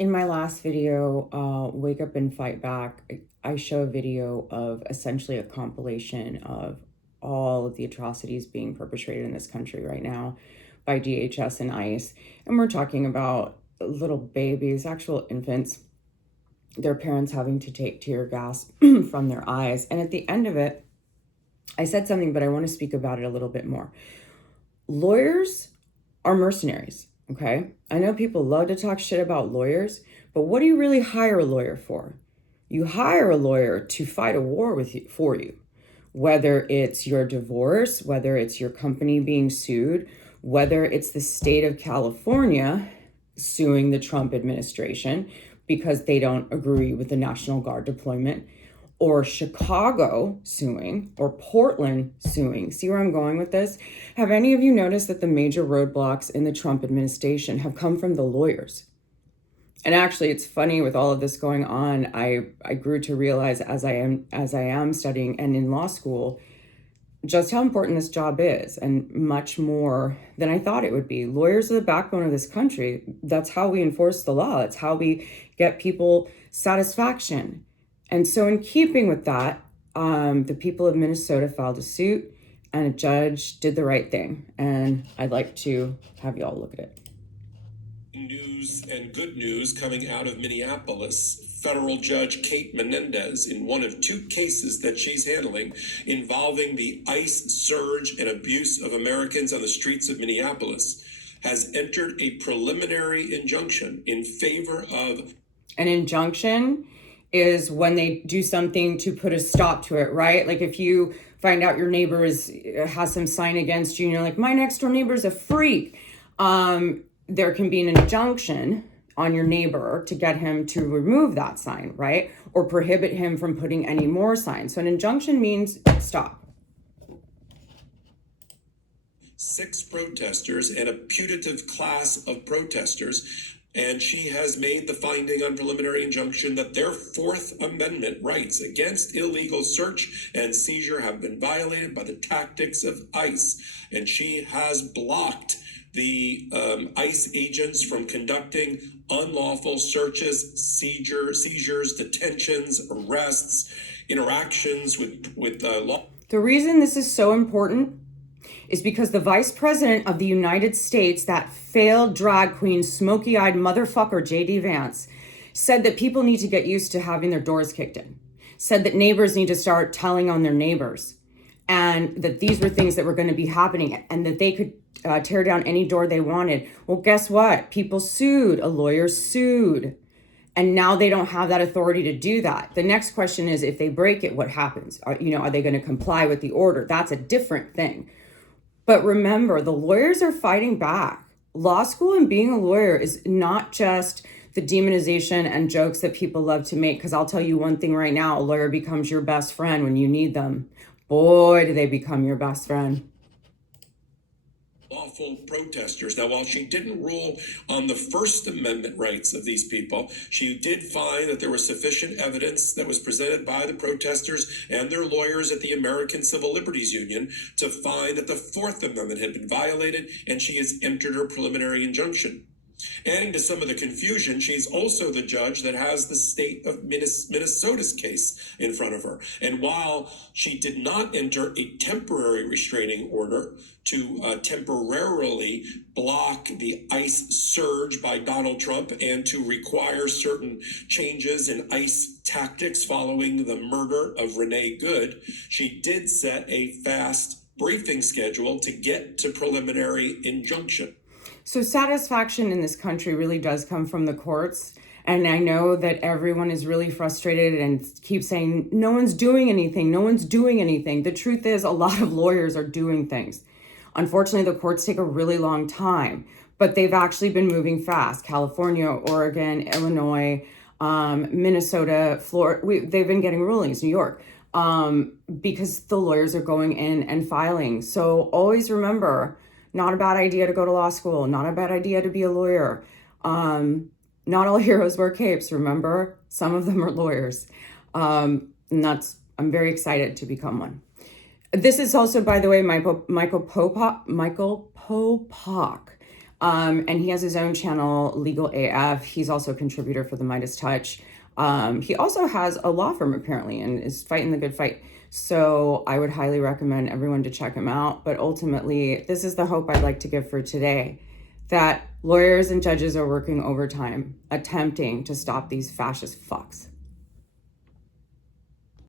In my last video, Wake Up and Fight Back, I show a video of essentially a compilation of all of the atrocities being perpetrated in this country right now by DHS and ICE. And we're talking about little babies, actual infants, their parents having to take tear gas from their eyes. And at the end of it, I said something, but I want to speak about it a little bit more. Lawyers are mercenaries. Okay, I know people love to talk shit about lawyers, but what do you really hire a lawyer for? You hire a lawyer to fight a war with you, for you, whether it's your divorce, whether it's your company being sued, whether it's the state of California suing the Trump administration because they don't agree with the National Guard deployment, or Chicago suing, or Portland suing. See where I'm going with this? Have any of you noticed that the major roadblocks in the Trump administration have come from the lawyers? And actually, it's funny with all of this going on, I grew to realize as I am studying and in law school, just how important this job is, and much more than I thought it would be. Lawyers are the backbone of this country. That's how we enforce the law. It's how we get people satisfaction. And so in keeping with that, the people of Minnesota filed a suit and a judge did the right thing. And I'd like to have you all look at it. News and good news coming out of Minneapolis. Federal Judge Kate Menendez, in one of two cases that she's handling involving the ICE surge and abuse of Americans on the streets of Minneapolis, has entered a preliminary injunction in favor of... An injunction is when they do something to put a stop to it, right? Like if you find out your neighbor has some sign against you and you're like, my next door neighbor's a freak. There can be an injunction on your neighbor to get him to remove that sign, right? Or prohibit him from putting any more signs. So an injunction means stop. 6 protesters and a putative class of protesters. And she has made the finding on preliminary injunction that their Fourth Amendment rights against illegal search and seizure have been violated by the tactics of ICE. And she has blocked the ICE agents from conducting unlawful searches, seizures, detentions, arrests, interactions with law. The reason this is so important is because the vice president of the United States, that failed drag queen, smoky-eyed motherfucker, J.D. Vance, said that people need to get used to having their doors kicked in, said that neighbors need to start telling on their neighbors, and that these were things that were going to be happening, and that they could tear down any door they wanted. Well, guess what? People sued. A lawyer sued. And now they don't have that authority to do that. The next question is, if they break it, what happens? Are they going to comply with the order? That's a different thing. But remember, the lawyers are fighting back. Law school and being a lawyer is not just the demonization and jokes that people love to make. Because I'll tell you one thing right now, a lawyer becomes your best friend when you need them. Boy, do they become your best friend. Lawful protesters. Now, while she didn't rule on the First Amendment rights of these people, she did find that there was sufficient evidence that was presented by the protesters and their lawyers at the American Civil Liberties Union to find that the Fourth Amendment had been violated, and she has entered her preliminary injunction. Adding to some of the confusion, she's also the judge that has the state of Minnesota's case in front of her. And while she did not enter a temporary restraining order to temporarily block the ICE surge by Donald Trump and to require certain changes in ICE tactics following the murder of Renee Good, she did set a fast briefing schedule to get to preliminary injunction. So satisfaction in this country really does come from the courts. And I know that everyone is really frustrated and keeps saying, no one's doing anything. No one's doing anything. The truth is, a lot of lawyers are doing things. Unfortunately, the courts take a really long time, but they've actually been moving fast. California, Oregon, Illinois, Minnesota, Florida, they've been getting rulings, New York, because the lawyers are going in and filing. So always remember, not a bad idea to go to law school. Not a bad idea to be a lawyer. Not all heroes wear capes, remember? Some of them are lawyers. And I'm very excited to become one. This is also, by the way, Michael Popak And he has his own channel, Legal AF. He's also a contributor for the Midas Touch. He also has a law firm apparently and is fighting the good fight. So I would highly recommend everyone to check him out. But ultimately, this is the hope I'd like to give for today, that lawyers and judges are working overtime, attempting to stop these fascist fucks.